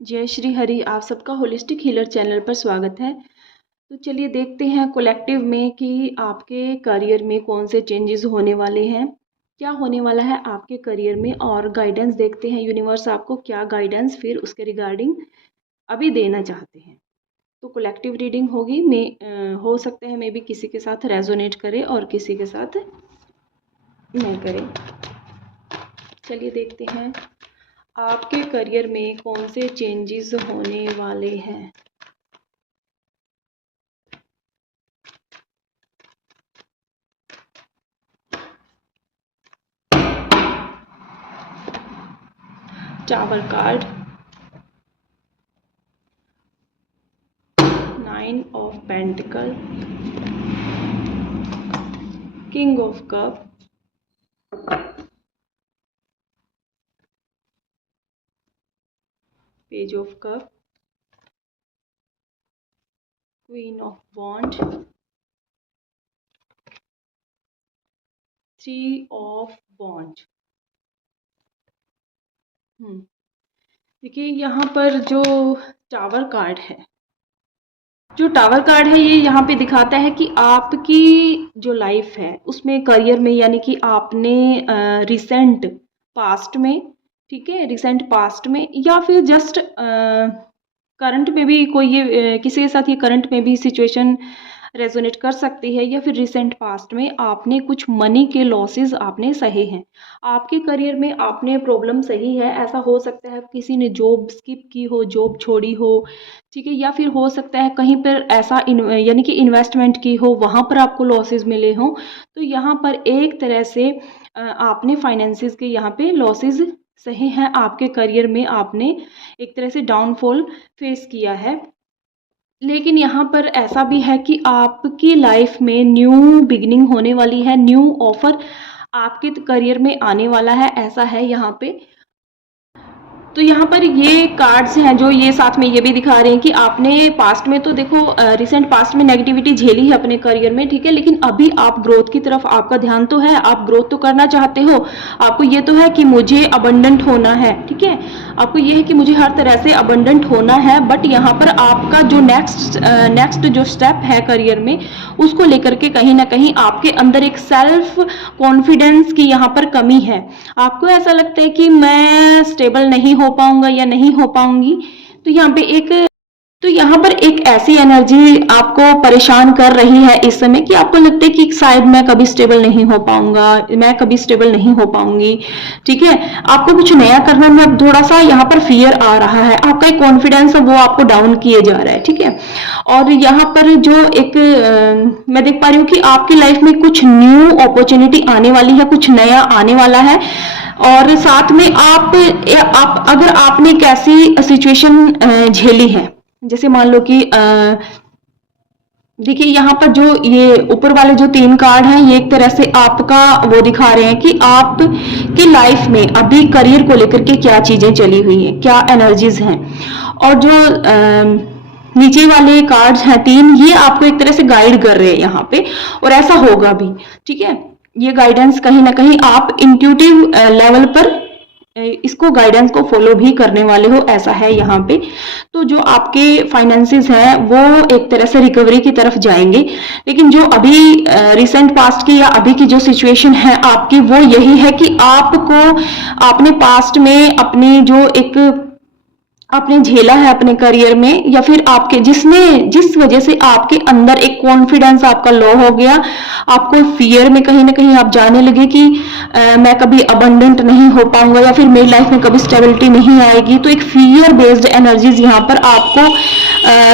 जय श्री हरि। आप सबका होलिस्टिक हीलर चैनल पर स्वागत है। तो चलिए देखते हैं कलेक्टिव में कि आपके करियर में कौन से चेंजेस होने वाले हैं, क्या होने वाला है आपके करियर में, और गाइडेंस देखते हैं यूनिवर्स आपको क्या गाइडेंस फिर उसके रिगार्डिंग अभी देना चाहते हैं। तो कलेक्टिव रीडिंग होगी, हो सकता है मे भी किसी के साथ रेजोनेट करे और किसी के साथ नहीं करे। चलिए देखते हैं आपके करियर में कौन से चेंजेस होने वाले हैं। Tower card, 9 of pentacle, king of cup, page of cup, queen of wand, 3 of wand. देखिए यहाँ पर जो टावर कार्ड है, ये यहाँ पे दिखाता है कि आपकी जो लाइफ है उसमें करियर में, यानी कि आपने रिसेंट पास्ट में, ठीक है, रिसेंट पास्ट में या फिर जस्ट करंट में भी कोई ये किसी के साथ ये करंट में भी सिचुएशन रेजोनेट कर सकती है, या फिर रिसेंट पास्ट में आपने कुछ मनी के लॉसेस आपने सहे हैं। आपके करियर में आपने प्रॉब्लम सही है, ऐसा हो सकता है किसी ने जॉब स्किप की हो, जॉब छोड़ी हो, ठीक है, या फिर हो सकता है कहीं पर ऐसा यानी कि इन्वेस्टमेंट की हो, वहाँ पर आपको लॉसेस मिले हों। तो यहाँ पर एक तरह से आपने फाइनेंसिस के यहाँ पे लॉसेस सहे हैं। आपके करियर में आपने एक तरह से डाउनफॉल फेस किया है, लेकिन यहाँ पर ऐसा भी है कि आपकी लाइफ में न्यू बिगिनिंग होने वाली है, न्यू ऑफर आपके करियर में आने वाला है, ऐसा है यहाँ पे। तो यहाँ पर ये कार्ड्स हैं जो ये साथ में ये भी दिखा रहे हैं कि आपने पास्ट में तो देखो रिसेंट पास्ट में नेगेटिविटी झेली है अपने करियर में, ठीक है, लेकिन अभी आप ग्रोथ की तरफ आपका ध्यान तो है, आप ग्रोथ तो करना चाहते हो। आपको ये तो है कि मुझे अबंडेंट होना है, ठीक है, आपको ये है कि मुझे हर तरह से अबंडेंट होना है। बट यहाँ पर आपका जो नेक्स्ट जो स्टेप है करियर में, उसको लेकर के कहीं ना कहीं आपके अंदर एक सेल्फ कॉन्फिडेंस की यहाँ पर कमी है। आपको ऐसा लगता है कि मैं स्टेबल नहीं हो पाऊंगा या नहीं हो पाऊंगी। तो यहाँ पर एक ऐसी एनर्जी आपको परेशान कर रही है इस समय कि आपको लगता है कि शायद मैं कभी स्टेबल नहीं हो पाऊंगा, मैं कभी स्टेबल नहीं हो पाऊंगी, ठीक है। आपको कुछ नया करने में अब थोड़ा सा यहाँ पर फियर आ रहा है, आपका एक कॉन्फिडेंस है वो आपको डाउन किए जा रहा है, ठीक है। और यहाँ पर जो एक मैं देख पा रही हूँ कि आपकी लाइफ में कुछ न्यू अपॉर्चुनिटी आने वाली है, कुछ नया आने वाला है। और साथ में आप अगर आपने एक ऐसी सिचुएशन झेली है, जैसे मान लो कि देखिए यहाँ पर जो ये ऊपर वाले जो 3 कार्ड हैं, ये एक तरह से आपका वो दिखा रहे हैं कि आप की लाइफ में अभी करियर को लेकर के क्या चीजें चली हुई हैं, क्या एनर्जीज हैं। और जो नीचे वाले कार्ड्स हैं 3, ये आपको एक तरह से गाइड कर रहे हैं यहाँ पे, और ऐसा होगा भी, ठीक है। ये गाइडेंस कहीं ना कहीं आप इंट्यूटिव लेवल पर इसको गाइडेंस को फॉलो भी करने वाले हो, ऐसा है यहाँ पे। तो जो आपके फाइनेंसेस हैं वो एक तरह से रिकवरी की तरफ जाएंगे, लेकिन जो अभी रिसेंट पास्ट की या अभी की जो सिचुएशन है आपकी, वो यही है कि आपको आपने पास्ट में अपनी जो एक आपने झेला है अपने करियर में, या फिर आपके जिस वजह से आपके अंदर एक कॉन्फिडेंस आपका लो हो गया, आपको फियर में कहीं ना कहीं आप जाने लगे कि मैं कभी अबंडेंट नहीं हो पाऊंगा, या फिर मेरी लाइफ में कभी स्टेबिलिटी नहीं आएगी। तो एक फियर बेस्ड एनर्जीज यहाँ पर आपको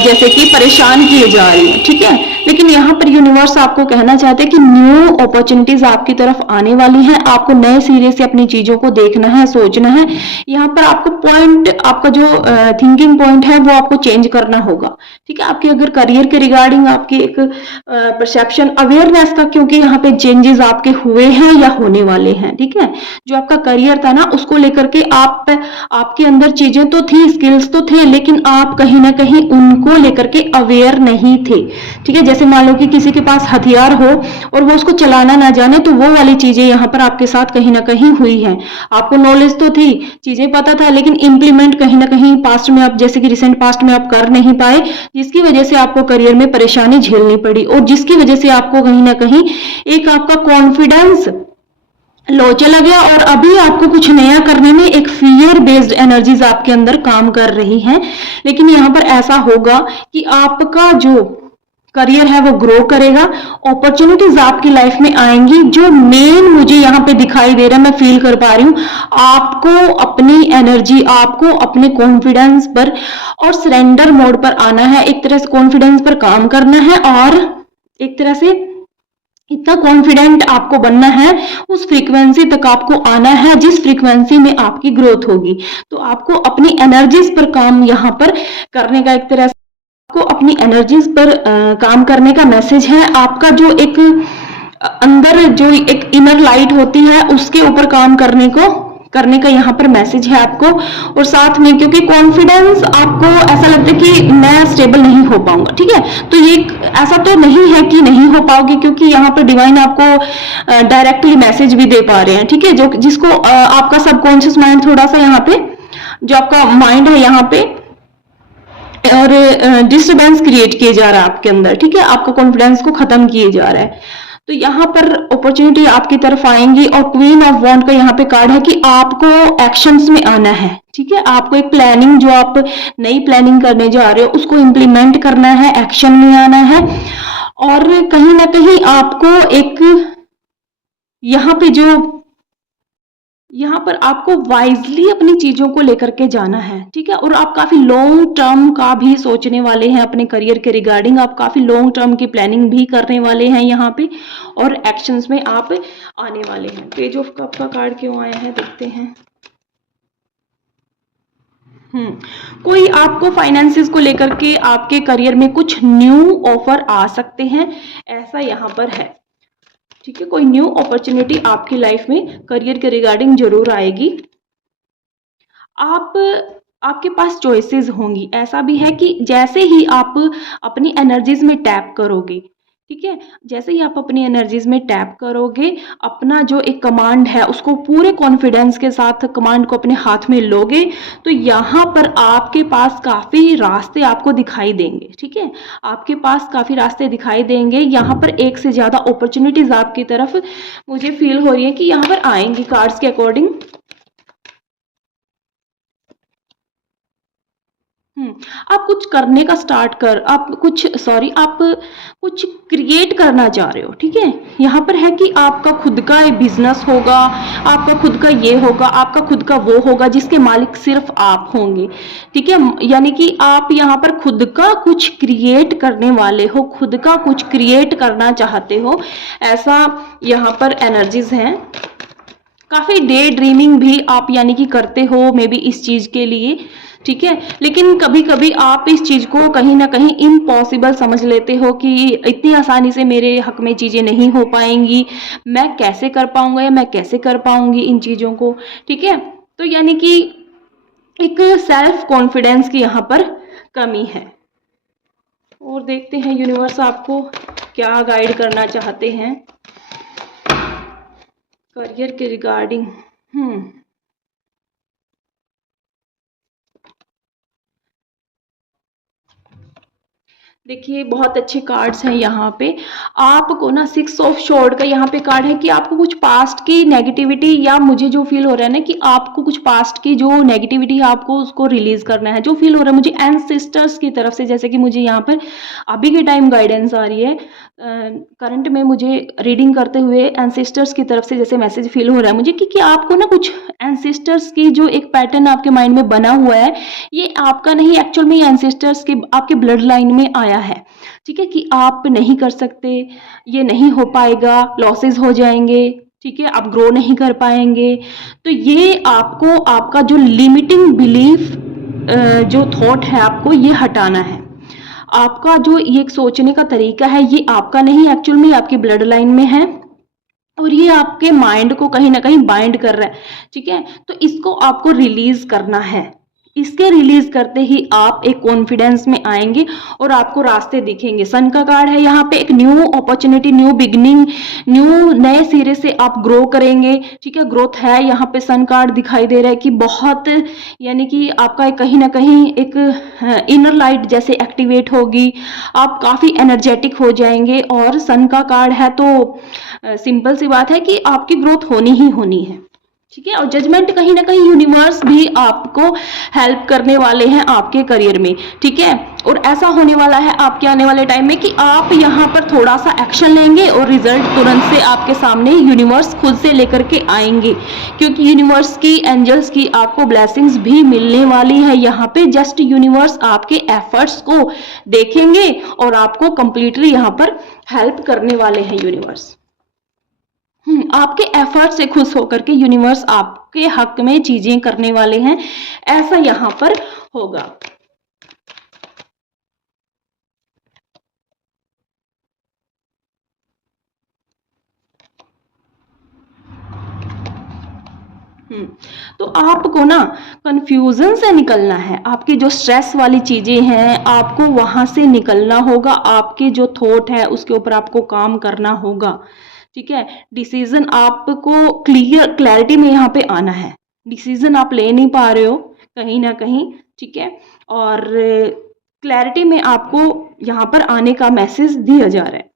जैसे कि परेशान किए जा रही है, ठीक है। लेकिन यहाँ पर यूनिवर्स आपको कहना चाहते हैं कि न्यू अपॉर्चुनिटीज आपकी तरफ आने वाली हैं, आपको नए सिरे से अपनी चीजों को देखना है, सोचना है। यहाँ पर आपको पॉइंट, आपका जो थिंकिंग पॉइंट है वो आपको चेंज करना होगा, ठीक है। आपके अगर करियर के रिगार्डिंग आपकी एक परसेप्शन अवेयरनेस का, क्योंकि यहाँ पे चेंजेस आपके हुए हैं या होने वाले हैं, ठीक है। जो आपका करियर था ना, उसको लेकर के आपके अंदर चीजें तो थी, स्किल्स तो थे, लेकिन आप कहीं ना कहीं उनको लेकर के अवेयर नहीं थे, ठीक है। जैसे जैसे मान लो कि किसी के पास हथियार हो और वो उसको चलाना ना जाने, तो वो वाली चीजें यहाँ पर आपके साथ कहीं ना कहीं हुई हैं। आपको नॉलेज तो थी, चीजें पता था, लेकिन इम्प्लीमेंट कहीं ना कहीं पास्ट में आप, जैसे कि रिसेंट पास्ट में आप कर नहीं पाए, जिसकी वजह से आपको करियर में परेशानी झेलनी पड़ी, और जिसकी वजह से आपको कहीं ना कहीं एक आपका कॉन्फिडेंस लो चला गया, और अभी आपको कुछ नया करने में एक फियर बेस्ड एनर्जीज आपके अंदर काम कर रही हैं। लेकिन यहाँ पर ऐसा होगा कि आपका जो करियर है वो ग्रो करेगा, अपॉर्चुनिटीज आपकी लाइफ में आएंगी। जो मेन मुझे यहाँ पे दिखाई दे रहा है, मैं फील कर पा रही हूँ, आपको अपनी एनर्जी, आपको अपने कॉन्फिडेंस पर और सरेंडर मोड पर आना है, एक तरह से कॉन्फिडेंस पर काम करना है, और एक तरह से इतना कॉन्फिडेंट आपको बनना है, उस फ्रीक्वेंसी तक आपको आना है जिस फ्रीक्वेंसी में आपकी ग्रोथ होगी। तो आपको अपनी एनर्जीज पर काम यहाँ पर करने का, एक तरह से आपको अपनी एनर्जीज पर काम करने का मैसेज है। आपका जो एक अंदर जो एक इनर लाइट होती है, उसके ऊपर काम करने का यहाँ पर मैसेज है आपको। और साथ में क्योंकि कॉन्फिडेंस, आपको ऐसा लगता है कि मैं स्टेबल नहीं हो पाऊंगा, ठीक है, तो ये ऐसा तो नहीं है कि नहीं हो पाओगे, क्योंकि यहाँ पर डिवाइन आपको डायरेक्टली मैसेज भी दे पा रहे हैं, ठीक है, जो जिसको आपका सबकॉन्शियस माइंड थोड़ा सा यहाँ पे, जो आपका माइंड है यहाँ पे, और डिस्टर्बेंस क्रिएट किए जा रहा है आपके अंदर, ठीक है, आपका कॉन्फिडेंस को खत्म किए जा रहा है। तो यहाँ पर अपॉर्चुनिटी आपकी तरफ आएंगी, और क्वीन ऑफ वॉन्ड का यहाँ पे कार्ड है कि आपको एक्शंस में आना है, ठीक है, आपको एक प्लानिंग, जो आप नई प्लानिंग करने जा रहे हो उसको इम्प्लीमेंट करना है, एक्शन में आना है, और कहीं ना कहीं आपको एक यहाँ पर आपको वाइजली अपनी चीजों को लेकर के जाना है, ठीक है, और आप काफी लॉन्ग टर्म का भी सोचने वाले हैं अपने करियर के रिगार्डिंग, आप काफी लॉन्ग टर्म की प्लानिंग भी करने वाले हैं यहाँ पे, और एक्शंस में आप आने वाले हैं। पेज ऑफ कप का कार्ड क्यों आया है, देखते हैं। कोई आपको फाइनेंसेस को लेकर के आपके करियर में कुछ न्यू ऑफर आ सकते हैं, ऐसा यहाँ पर है, ठीक है, कोई न्यू अपॉर्चुनिटी आपकी लाइफ में करियर के रिगार्डिंग जरूर आएगी। आपके पास चॉइसेस होंगी, ऐसा भी है कि जैसे ही आप अपनी एनर्जीज में टैप करोगे, ठीक है, जैसे ही आप अपनी एनर्जीज में टैप करोगे, अपना जो एक कमांड है उसको पूरे कॉन्फिडेंस के साथ कमांड को अपने हाथ में लोगे, तो यहाँ पर आपके पास काफी रास्ते आपको दिखाई देंगे, ठीक है, आपके पास काफी रास्ते दिखाई देंगे। यहाँ पर एक से ज्यादा अपॉर्चुनिटीज आपकी तरफ मुझे फील हो रही है कि यहाँ पर आएंगी कार्ड्स के अकॉर्डिंग। आप कुछ करने का आप कुछ क्रिएट करना चाह रहे हो, ठीक है, यहाँ पर है कि आपका खुद का एक बिजनेस होगा, आपका खुद का ये होगा, आपका खुद का वो होगा, जिसके मालिक सिर्फ आप होंगे, ठीक है, यानी कि आप यहाँ पर खुद का कुछ क्रिएट करने वाले हो, खुद का कुछ क्रिएट करना चाहते हो, ऐसा यहाँ पर एनर्जीज हैं। काफी डे ड्रीमिंग भी आप यानी कि करते हो मे बी इस चीज के लिए, ठीक है, लेकिन कभी कभी आप इस चीज को कहीं ना कहीं इम्पॉसिबल समझ लेते हो कि इतनी आसानी से मेरे हक में चीजें नहीं हो पाएंगी, मैं कैसे कर पाऊंगा या मैं कैसे कर पाऊंगी इन चीजों को, ठीक है, तो यानी कि एक सेल्फ कॉन्फिडेंस की यहाँ पर कमी है। और देखते हैं यूनिवर्स आपको क्या गाइड करना चाहते हैं करियर के रिगार्डिंग। देखिए बहुत अच्छे कार्ड्स हैं यहाँ पे। आपको ना 6 ऑफ शॉर्ड का यहाँ पे कार्ड है कि आपको कुछ पास्ट की नेगेटिविटी, या मुझे जो फील हो रहा है ना कि आपको कुछ पास्ट की जो नेगेटिविटी है आपको उसको रिलीज करना है। जो फील हो रहा है मुझे एंसेस्टर्स की तरफ से, जैसे कि मुझे यहाँ पर अभी के टाइम गाइडेंस आ रही है, करंट में मुझे रीडिंग करते हुए एंसेस्टर्स की तरफ से जैसे मैसेज फील हो रहा है मुझे कि आपको ना कुछ एंसेस्टर्स की जो एक पैटर्न आपके माइंड में बना हुआ है, ये आपका नहीं, एक्चुअल में ये एंसेस्टर्स के आपके ब्लड लाइन में आया है, ठीक है, कि आप नहीं कर सकते, ये नहीं हो पाएगा, लॉसेस हो जाएंगे, ठीक है, आप ग्रो नहीं कर पाएंगे। तो ये आपको आपका जो लिमिटिंग बिलीफ जो थॉट है आपको ये हटाना है। आपका जो ये सोचने का तरीका है ये आपका नहीं, एक्चुअल में आपकी ब्लड लाइन में है, और ये आपके माइंड को कहीं ना कहीं बाइंड कर रहा है, ठीक है, तो इसको आपको रिलीज करना है, इसके रिलीज करते ही आप एक कॉन्फिडेंस में आएंगे और आपको रास्ते दिखेंगे। सन का कार्ड है यहाँ पे, एक new opportunity, new beginning, new नए सिरे से आप ग्रो करेंगे। ठीक है, ग्रोथ है यहाँ पे। सन कार्ड दिखाई दे रहा है कि बहुत, यानी कि आपका कहीं ना कहीं एक इनर लाइट जैसे एक्टिवेट होगी, आप काफी एनर्जेटिक हो जाएंगे। और सन का कार्ड है तो सिंपल सी बात है कि आपकी ग्रोथ होनी ही होनी है। ठीक है, और जजमेंट कहीं ना कहीं यूनिवर्स भी आपको हेल्प करने वाले हैं आपके करियर में। ठीक है, और ऐसा होने वाला है आपके आने वाले टाइम में कि आप यहाँ पर थोड़ा सा एक्शन लेंगे और रिजल्ट तुरंत से आपके सामने यूनिवर्स खुद से लेकर के आएंगे, क्योंकि यूनिवर्स की, एंजल्स की आपको ब्लेसिंग्स भी मिलने वाली है यहाँ पे। जस्ट यूनिवर्स आपके एफर्ट्स को देखेंगे और आपको कंप्लीटली यहाँ पर हेल्प करने वाले हैं यूनिवर्स। आपके एफर्ट से खुश होकर के यूनिवर्स आपके हक में चीजें करने वाले हैं, ऐसा यहां पर होगा। तो आपको ना कंफ्यूजन से निकलना है। आपकी जो स्ट्रेस वाली चीजें हैं, आपको वहां से निकलना होगा। आपके जो थॉट है उसके ऊपर आपको काम करना होगा। ठीक है, डिसीजन आपको क्लैरिटी में यहाँ पे आना है। डिसीजन आप ले नहीं पा रहे हो कहीं ना कहीं। ठीक है, और क्लैरिटी में आपको यहाँ पर आने का मैसेज दिया जा रहा है।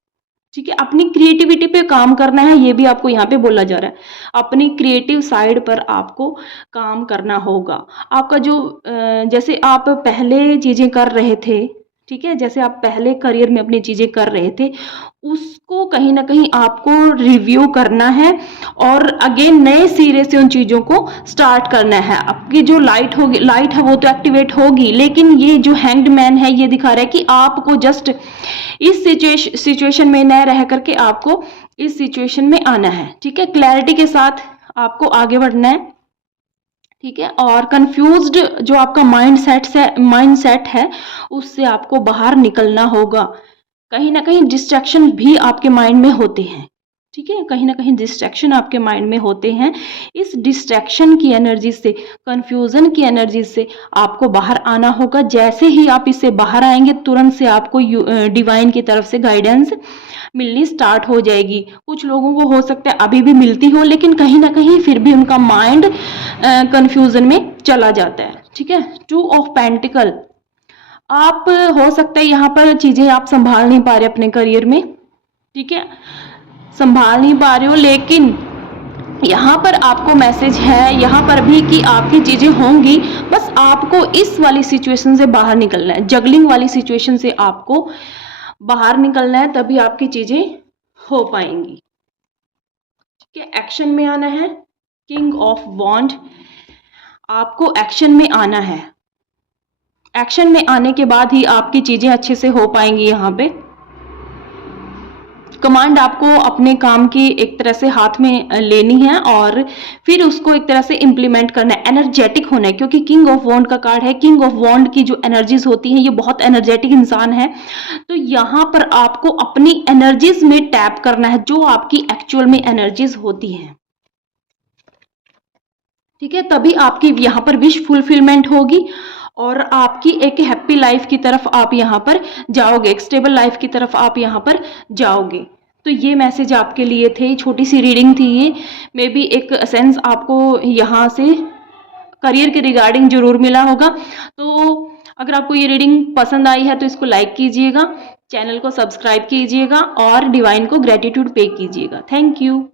ठीक है, अपनी क्रिएटिविटी पे काम करना है, ये भी आपको यहाँ पे बोला जा रहा है। अपनी क्रिएटिव साइड पर आपको काम करना होगा। आपका जो जैसे आप पहले चीजें कर रहे थे, ठीक है, जैसे आप पहले करियर में अपनी चीजें कर रहे थे, उसको कहीं ना कहीं आपको रिव्यू करना है और अगेन नए सिरे से उन चीजों को स्टार्ट करना है। आपकी जो लाइट होगी, लाइट है वो तो एक्टिवेट होगी, लेकिन ये जो हैंग्ड मैन है ये दिखा रहा है कि आपको जस्ट इस सिचुएशन में न रह करके आपको इस सिचुएशन में आना है। ठीक है, क्लैरिटी के साथ आपको आगे बढ़ना है। ठीक है, और कंफ्यूज्ड जो आपका माइंडसेट है उससे आपको बाहर निकलना होगा। कहीं ना कहीं डिस्ट्रैक्शन भी आपके माइंड में होते हैं। ठीक है, कहीं ना कहीं डिस्ट्रैक्शन आपके माइंड में होते हैं। इस डिस्ट्रैक्शन की एनर्जी से, कंफ्यूजन की एनर्जी से आपको बाहर आना होगा। जैसे ही आप इससे बाहर आएंगे तुरंत से आपको डिवाइन की तरफ से गाइडेंस मिलनी स्टार्ट हो जाएगी। कुछ लोगों को हो सकता है अभी भी मिलती हो, लेकिन कहीं ना कहीं फिर भी उनका माइंड कंफ्यूजन में चला जाता है। ठीक है, 2 ऑफ पेंटिकल, आप हो सकता है यहाँ पर चीजें आप संभाल नहीं पा रहे अपने करियर में। ठीक है, संभाल नहीं पा रहे हो, लेकिन यहाँ पर आपको मैसेज है यहाँ पर भी कि आपकी चीजें होंगी, बस आपको इस वाली सिचुएशन से बाहर निकलना है। जगलिंग वाली सिचुएशन से आपको बाहर निकलना है, तभी आपकी चीजें हो पाएंगी। ठीक है, एक्शन में आना है। किंग ऑफ वॉन्ड, आपको एक्शन में आना है। एक्शन में आने के बाद ही आपकी चीजें अच्छे से हो पाएंगी। यहाँ पे कमांड आपको अपने काम की एक तरह से हाथ में लेनी है और फिर उसको एक तरह से इंप्लीमेंट करना है। एनर्जेटिक होना है, क्योंकि किंग ऑफ वॉन्ड का कार्ड है। किंग ऑफ वॉन्ड की जो एनर्जीज होती हैं, ये बहुत एनर्जेटिक इंसान है। तो यहाँ पर आपको अपनी एनर्जीज में टैप करना है, जो आपकी एक्चुअल में एनर्जीज होती हैं। ठीक है, तभी आपकी यहाँ पर विश फुलफिलमेंट होगी और आपकी एक हैप्पी लाइफ की तरफ आप यहाँ पर जाओगे, एक स्टेबल लाइफ की तरफ आप यहाँ पर जाओगे। तो ये मैसेज आपके लिए थे, छोटी सी रीडिंग थी ये। मे बी एक सेंस आपको यहाँ से करियर के रिगार्डिंग जरूर मिला होगा। तो अगर आपको ये रीडिंग पसंद आई है तो इसको लाइक कीजिएगा, चैनल को सब्सक्राइब कीजिएगा और डिवाइन को ग्रेटिट्यूड पे कीजिएगा। Thank you.